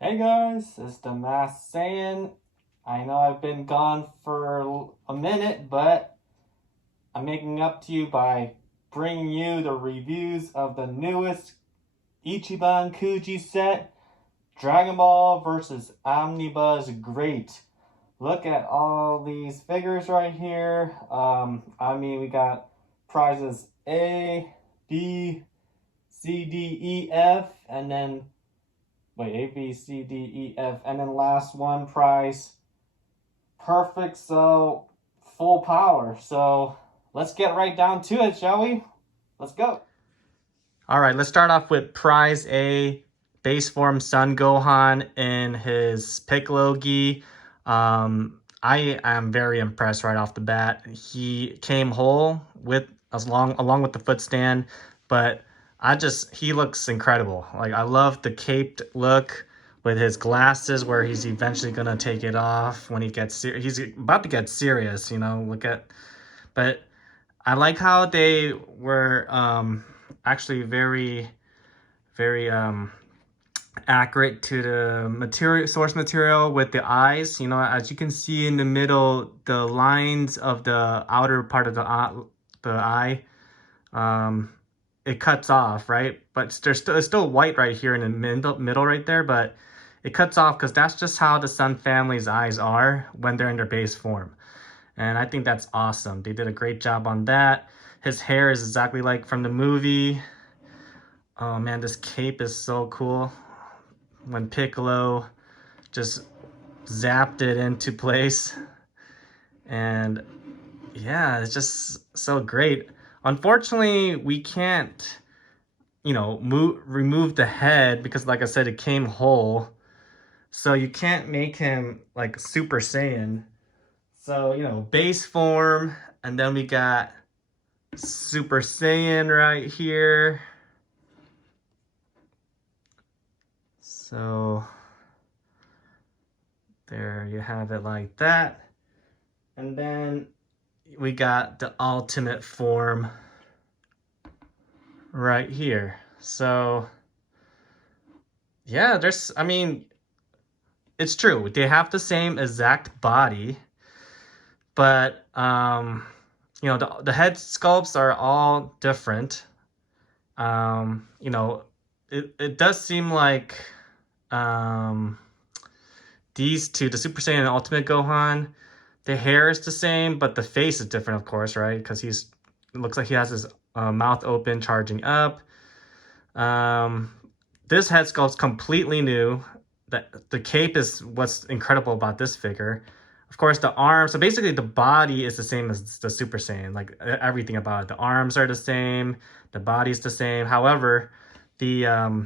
Hey guys, it's the Masked Saiyan. I know I've been gone for a minute, but I'm making up to you by bringing you the reviews of the newest Ichiban Kuji set, Dragon Ball vs Omnibus Great. Look at all these figures right here. We got prizes A, B, C, D, E, F, and then wait, A, B, C, D, E, F, and then last one prize. Perfect, so full power. So let's get right down to it, shall we? Let's go. All right, let's start off with prize A, base form Son Gohan in his Piccolo gi. I am very impressed right off the bat. He came whole with along with the foot stand, but he looks incredible. Like I love the caped look with his glasses where he's eventually gonna take it off when he gets serious. He's about to get serious, but I like how they were actually very accurate to the source material with the eyes. As you can see in the middle, the lines of the outer part of the eye, it cuts off, right? But it's still white right here in the middle right there, but it cuts off because that's just how the Sun family's eyes are when they're in their base form. And I think that's awesome. They did a great job on that. His hair is exactly like from the movie. Oh man, this cape is so cool. When Piccolo just zapped it into place. And yeah, it's just so great. Unfortunately, we can't, remove the head because like I said, it came whole. So you can't make him like Super Saiyan. So, base form, and then we got Super Saiyan right here. So there you have it like that. And then we got the ultimate form right here. So yeah, it's true. They have the same exact body, but the head sculpts are all different. It does seem like these two, the Super Saiyan and Ultimate Gohan, the hair is the same, but the face is different, of course, right? Because it looks like he has his mouth open, charging up. This head sculpt's completely new. The cape is what's incredible about this figure. Of course, the arms. So basically, the body is the same as the Super Saiyan. Like everything about it. The arms are the same. The body's the same. However, the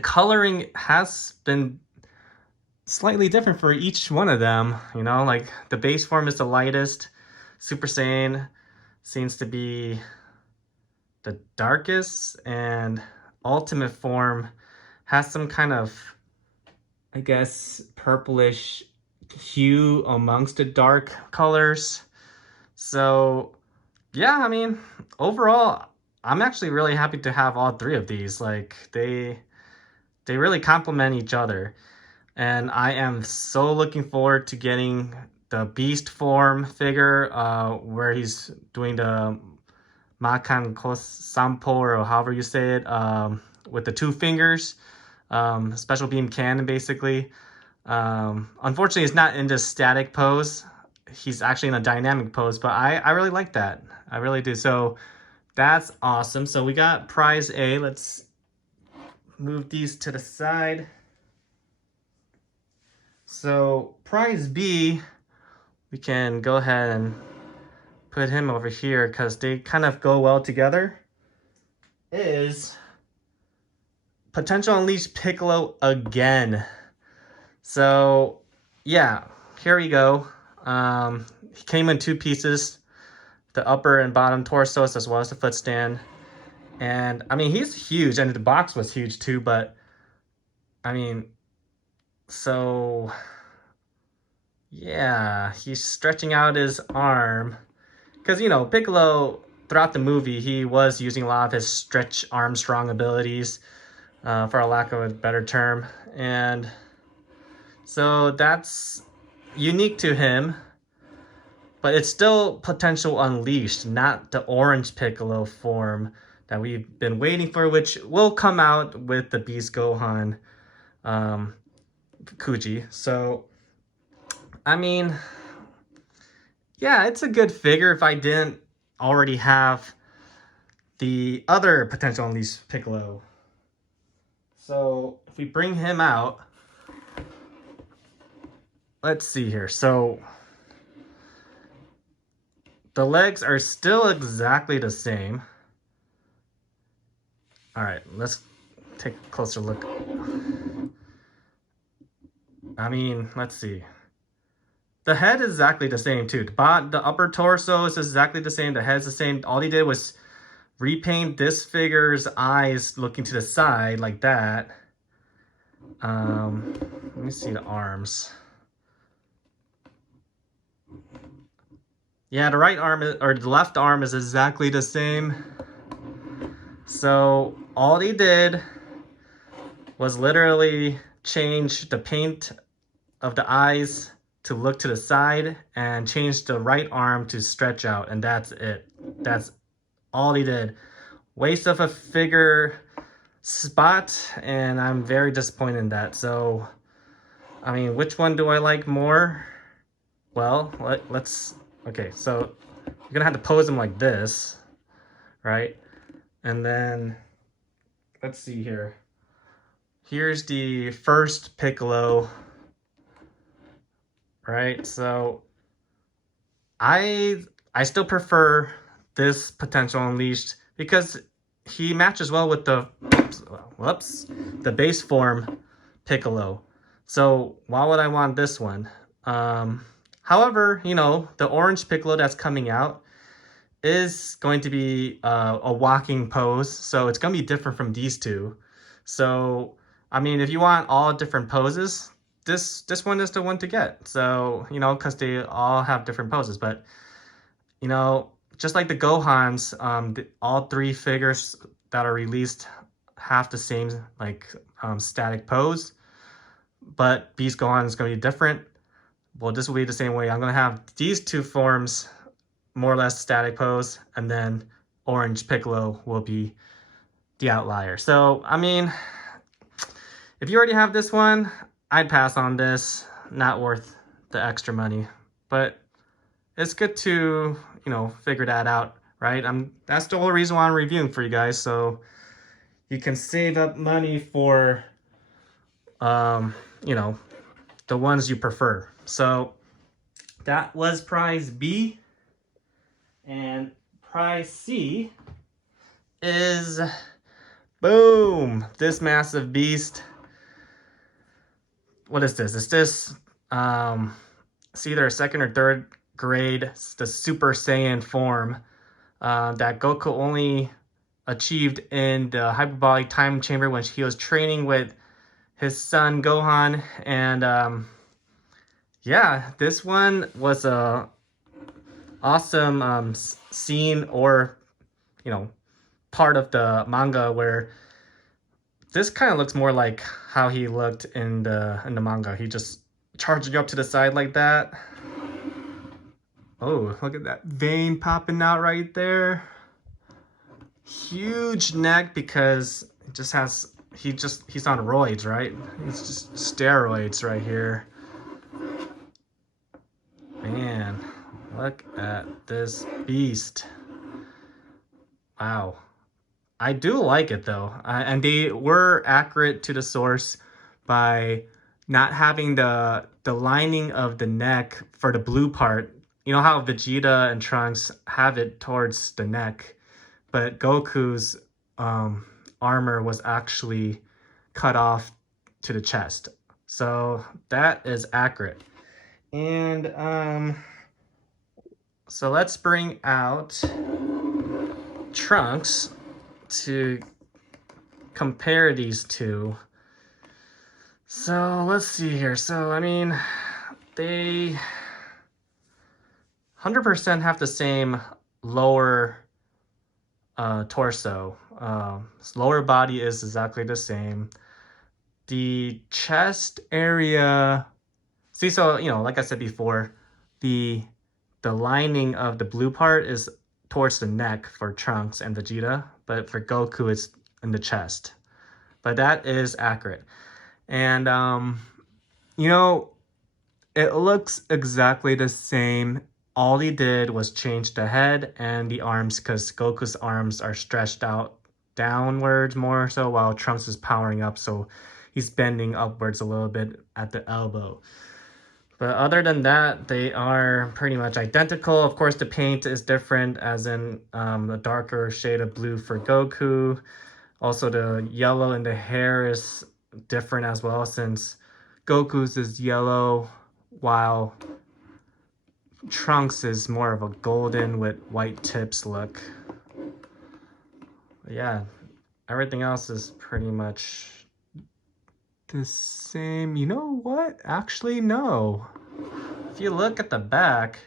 coloring has been slightly different for each one of them. Like the base form is the lightest. Super Saiyan seems to be the darkest, and ultimate form has some kind of, I guess, purplish hue amongst the dark colors. So yeah, overall, I'm actually really happy to have all three of these. Like they really complement each other. And I am so looking forward to getting the Beast form figure, where he's doing the Makan Sampo, or however you say it, with the two fingers, special beam cannon, basically. Unfortunately, he's not in this static pose. He's actually in a dynamic pose, but I really like that. I really do. So that's awesome. So we got prize A. Let's move these to the side. So prize B, we can go ahead and put him over here because they kind of go well together, is potential Unleashed Piccolo again. So yeah, here we go. He came in two pieces, the upper and bottom torsos as well as the foot stand. And he's huge, and the box was huge too, but so yeah, he's stretching out his arm. Because, Piccolo, throughout the movie, he was using a lot of his stretch Armstrong abilities. for a lack of a better term. And so that's unique to him, but it's still potential unleashed, not the orange Piccolo form that we've been waiting for, which will come out with the Beast Gohan Kuji. So, I mean, yeah, it's a good figure if I didn't already have the other potential Unleashed Piccolo. So, if we bring him out, let's see here. So, the legs are still exactly the same. All right, let's take a closer look. I mean, let's see. The head is exactly the same too. The upper torso is exactly the same. The head's the same. All he did was repaint this figure's eyes looking to the side like that. Let me see the arms. Yeah, the right arm or the left arm is exactly the same. So all he did was literally change the paint of the eyes to look to the side and change the right arm to stretch out, and that's it. That's all he did. Waste of a figure spot, and I'm very disappointed in that. So, I mean, which one do I like more? Well, okay, so you're gonna have to pose him like this, right? And then, let's see here. Here's the first Piccolo, right? So I still prefer this potential Unleashed because he matches well with the the base form Piccolo. So why would I want this one? However, you know, the orange Piccolo that's coming out is going to be a walking pose, so it's going to be different from these two. So I mean, if you want all different poses, this one is the one to get. So, you know, because they all have different poses. But, you know, just like the Gohans, all three figures that are released have the same, like, static pose. But Beast Gohan is going to be different. Well, this will be the same way. I'm going to have these two forms more or less static pose. And then Orange Piccolo will be the outlier. So, I mean, if you already have this one, I'd pass on this. Not worth the extra money. But it's good to, you know, figure that out, right? That's the whole reason why I'm reviewing for you guys. So you can save up money for, you know, the ones you prefer. So that was prize B. And prize C is, boom, this massive beast. What is this? Is this it's either a second or third grade? It's the Super Saiyan form that Goku only achieved in the hyperbolic time chamber when he was training with his son Gohan. And yeah, this one was a awesome scene, or, you know, part of the manga where this kind of looks more like how he looked in the manga. He just charging up to the side like that. Oh, look at that vein popping out right there. Huge neck because it just has, he's on roids, right? It's just steroids right here. Man, look at this beast. Wow. I do like it though, and they were accurate to the source by not having the lining of the neck for the blue part. You know how Vegeta and Trunks have it towards the neck, but Goku's armor was actually cut off to the chest. So that is accurate. And so let's bring out Trunks to compare these two. So let's see here. So I mean, they 100% have the same lower torso. His lower body is exactly the same. The chest area, see, so you know, like I said before, the lining of the blue part is towards the neck for Trunks and Vegeta, but for Goku it's in the chest. But that is accurate. And you know, it looks exactly the same. All he did was change the head and the arms, because Goku's arms are stretched out downwards more so, while Trunks is powering up, so he's bending upwards a little bit at the elbow. But other than that, they are pretty much identical. Of course, the paint is different, as in a darker shade of blue for Goku. Also, the yellow in the hair is different as well, since Goku's is yellow, while Trunks is more of a golden with white tips look. But yeah, everything else is pretty much the same. You know what? Actually, no. If you look at the back,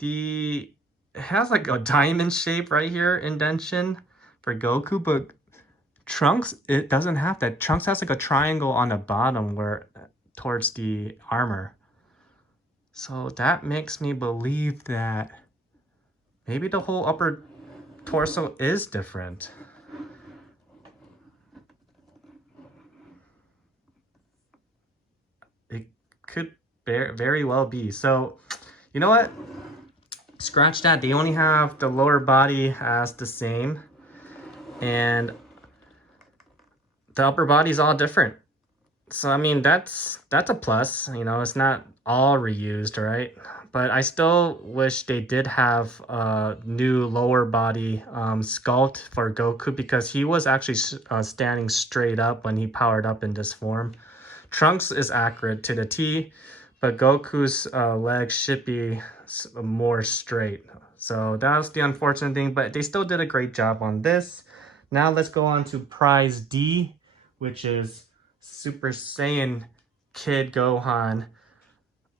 it has like a diamond shape right here, indentation for Goku, but Trunks, it doesn't have that. Trunks has like a triangle on the bottom where towards the armor. So that makes me believe that maybe the whole upper torso is different. It could very well be. So, you know what? Scratch that. They only have the lower body as the same, and the upper body is all different. So I mean, that's a plus. You know, it's not all reused, right? But I still wish they did have a new lower body sculpt for Goku, because he was actually standing straight up when he powered up in this form. Trunks is accurate to the T, but Goku's legs should be more straight. So that's the unfortunate thing, but they still did a great job on this. Now let's go on to prize D, which is Super Saiyan Kid Gohan,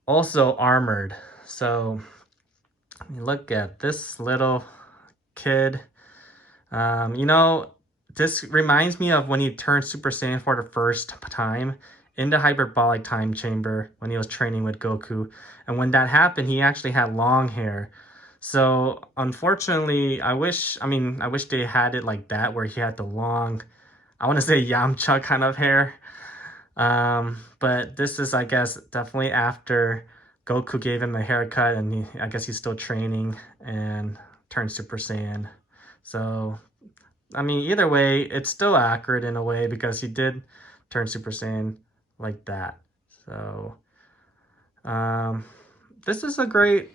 also armored. So look at this little kid. You know, this reminds me of when he turned Super Saiyan for the first time in the hyperbolic time chamber when he was training with Goku. And when that happened, he actually had long hair. So unfortunately, I wish they had it like that, where he had the long, I want to say Yamcha kind of hair. But this is, I guess, definitely after Goku gave him a haircut, and I guess he's still training and turned Super Saiyan. So, I mean, either way, it's still accurate in a way, because he did turn Super Saiyan like that. So, this is a great,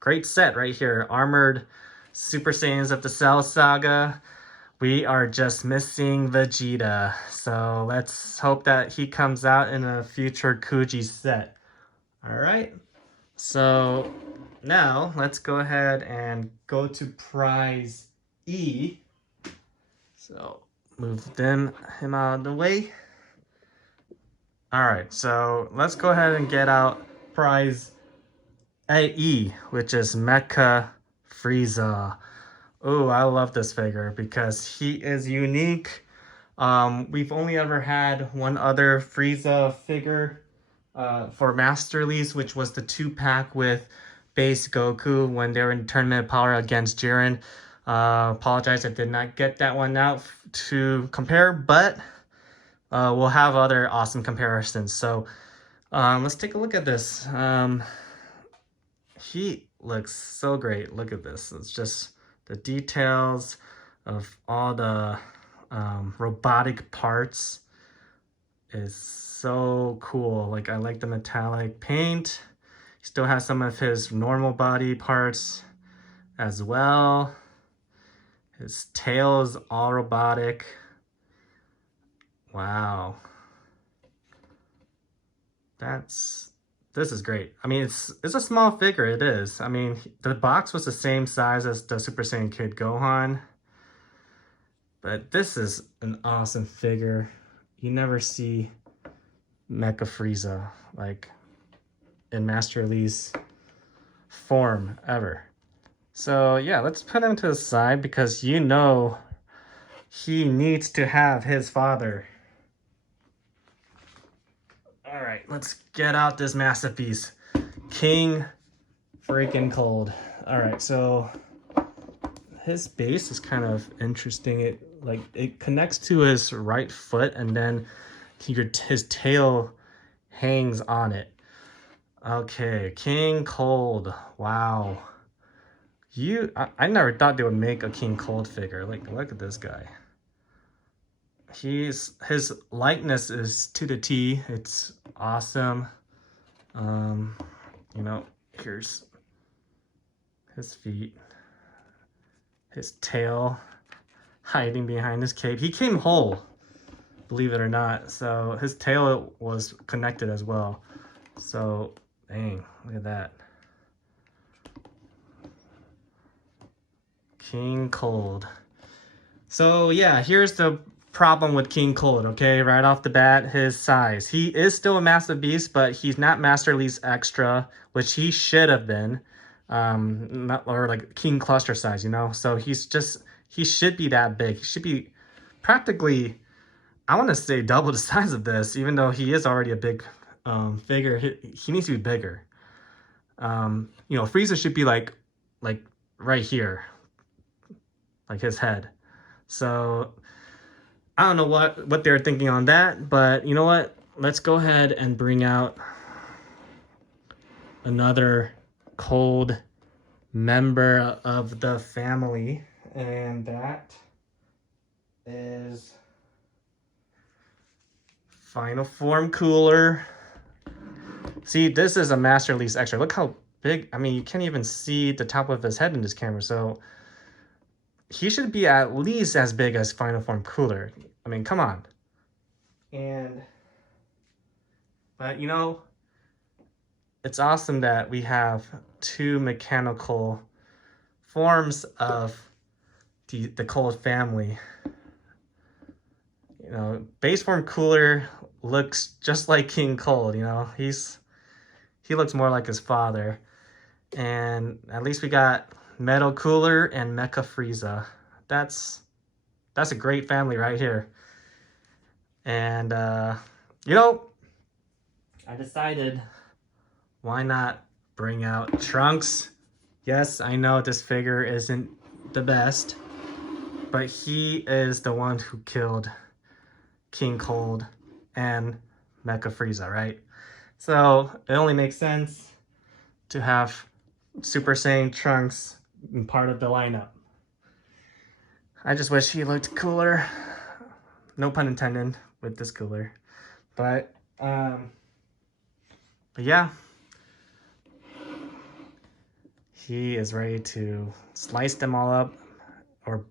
great set right here. Armored Super Saiyans of the Cell Saga. We are just missing Vegeta, so let's hope that he comes out in a future Kuji set. Alright, so now let's go ahead and go to prize E. So move him out of the way. Alright, so let's go ahead and get out prize AE, which is Mecha Frieza. Oh, I love this figure because he is unique. We've only ever had one other Frieza figure for Master Release, which was the 2-pack with base Goku when they were in Tournament of Power against Jiren. Apologize, I did not get that one out to compare, but we'll have other awesome comparisons. So let's take a look at this. He looks so great. Look at this. It's just the details of all the robotic parts is so cool. Like, I like the metallic paint. He still has some of his normal body parts as well. His tail is all robotic. Wow. This is great. I mean, it's a small figure, it is. I mean, the box was the same size as the Super Saiyan Kid Gohan. But this is an awesome figure. You never see Mecha Frieza, like, in Master Release form ever. So yeah, let's put him to the side because you know he needs to have his father. All right, let's get out this masterpiece. King freaking Cold. All right, so his base is kind of interesting. It connects to his right foot and then his tail hangs on it. Okay, King Cold. Wow. I never thought they would make a King Cold figure. Like, look at this guy. His likeness is to the T. It's awesome. You know, here's his feet, his tail hiding behind his cape. He came whole, believe it or not. So his tail was connected as well. So, dang, look at that. King Cold. So yeah, here's the problem with King Cold, okay? Right off the bat, his size. He is still a massive beast, but he's not Master Least Extra, which he should have been. Or like King Cluster size, you know? So he should be that big. He should be practically, I want to say double the size of this, even though he is already a big figure. He needs to be bigger. You know, Frieza should be like right here, like his head. So I don't know what they're thinking on that, but you know what? Let's go ahead and bring out another Cold member of the family, and that is Final Form Cooler. See, this is a Master Least Extra. Look how big. I mean, you can't even see the top of his head in this camera, so he should be at least as big as Final Form Cooler. I mean, come on. But you know, it's awesome that we have two mechanical forms of the Cold family. You know, base form Cooler looks just like King Cold, you know. He looks more like his father. And at least we got Metal Cooler and Mecha Frieza. That's a great family right here. And you know, I decided, why not bring out Trunks? Yes, I know this figure isn't the best, but he is the one who killed King Cold and Mecha Frieza, right? So it only makes sense to have Super Saiyan Trunks in part of the lineup. I just wish he looked cooler. No pun intended with this cooler. But yeah. He is ready to slice them all up or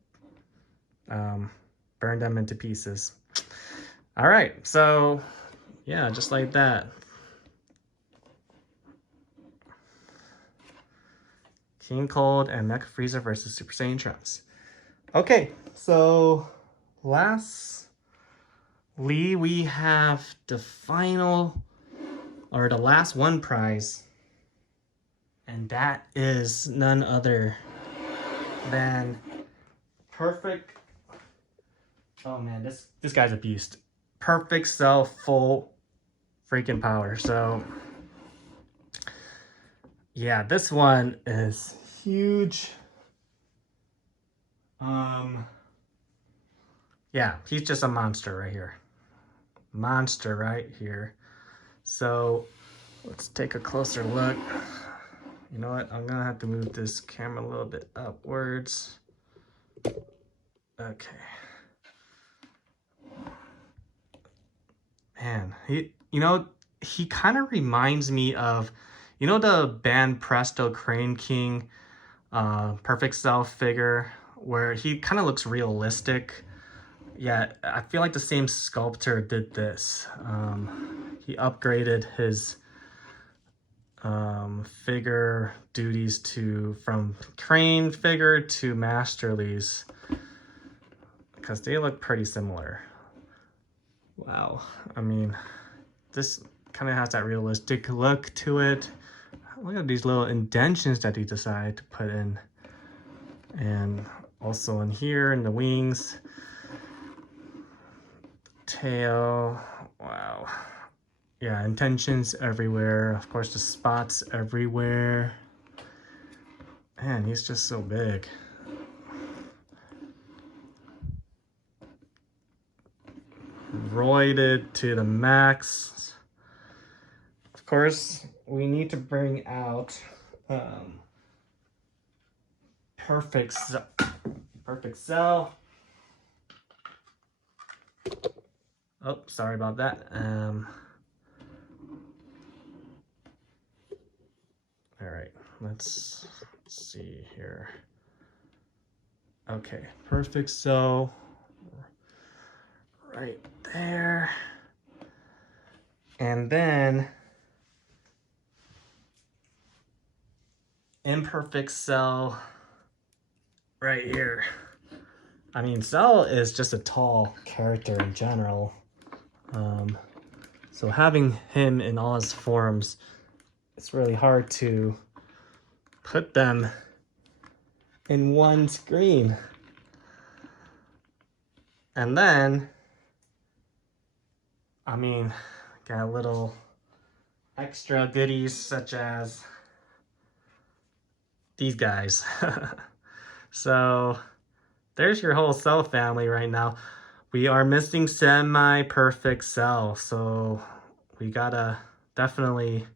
burn them into pieces. All right, so yeah, just like that. King Cold and Mecha Frieza versus Super Saiyan Trunks. Okay, so lastly, we have the final, or the last one prize, and that is none other than Perfect. Oh man, this guy's a beast. Perfect Cell full freaking power. So yeah, this one is huge. Yeah, he's just a monster right here. Monster right here. So let's take a closer look. You know what? I'm gonna have to move this camera a little bit upwards. Okay. Man, he kind of reminds me of, you know, the band Presto Crane King Perfect Self figure, where he kind of looks realistic. Yeah, I feel like the same sculptor did this. He upgraded his figure duties from Crane figure to Masterly's, because they look pretty similar. Wow, I mean, this kind of has that realistic look to it. Look at these little indentions that he decided to put in. And also in here in the wings, tail, wow. Yeah, intentions everywhere. Of course, the spots everywhere. Man, he's just so big. Roided to the max. Of course, we need to bring out Perfect Cell. Oh, sorry about that. All right, let's see here. Okay, Perfect Cell right there. And then Imperfect Cell right here. I mean, Cell is just a tall character in general. So having him in all his forms, it's really hard to put them in one screen. And then, I mean, got little extra goodies such as these guys. So there's your whole Cell family right now. We are missing Semi-Perfect Cell, so we gotta definitely,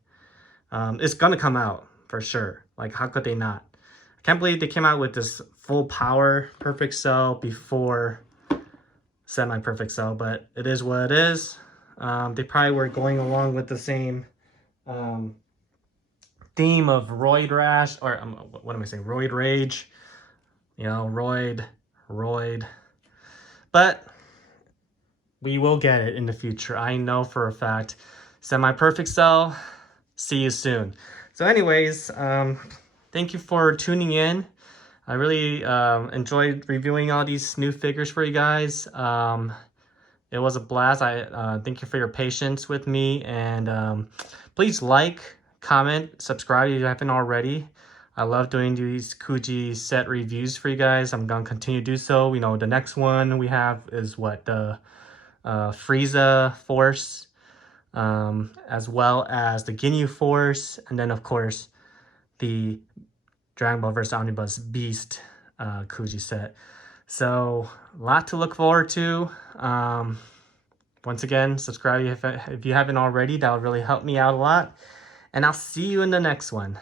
it's gonna come out for sure. Like, how could they not? I can't believe they came out with this full power Perfect Cell before Semi-Perfect Cell, but it is what it is. They probably were going along with the same theme of Roid Rash, or what am I saying? Roid Rage. You know, Roid. But we will get it in the future. I know for a fact. Semi-Perfect Cell, see you soon. So anyways, thank you for tuning in. I really enjoyed reviewing all these new figures for you guys. It was a blast. I thank you for your patience with me. And please like, comment, subscribe if you haven't already. I love doing these Kuji set reviews for you guys. I'm going to continue to do so. You know, the next one we have is what? The Frieza Force, as well as the Ginyu Force, and then of course the Dragon Ball vs Omnibus Beast Kuji set. So a lot to look forward to. Once again, subscribe if you haven't already. That would really help me out a lot. And I'll see you in the next one.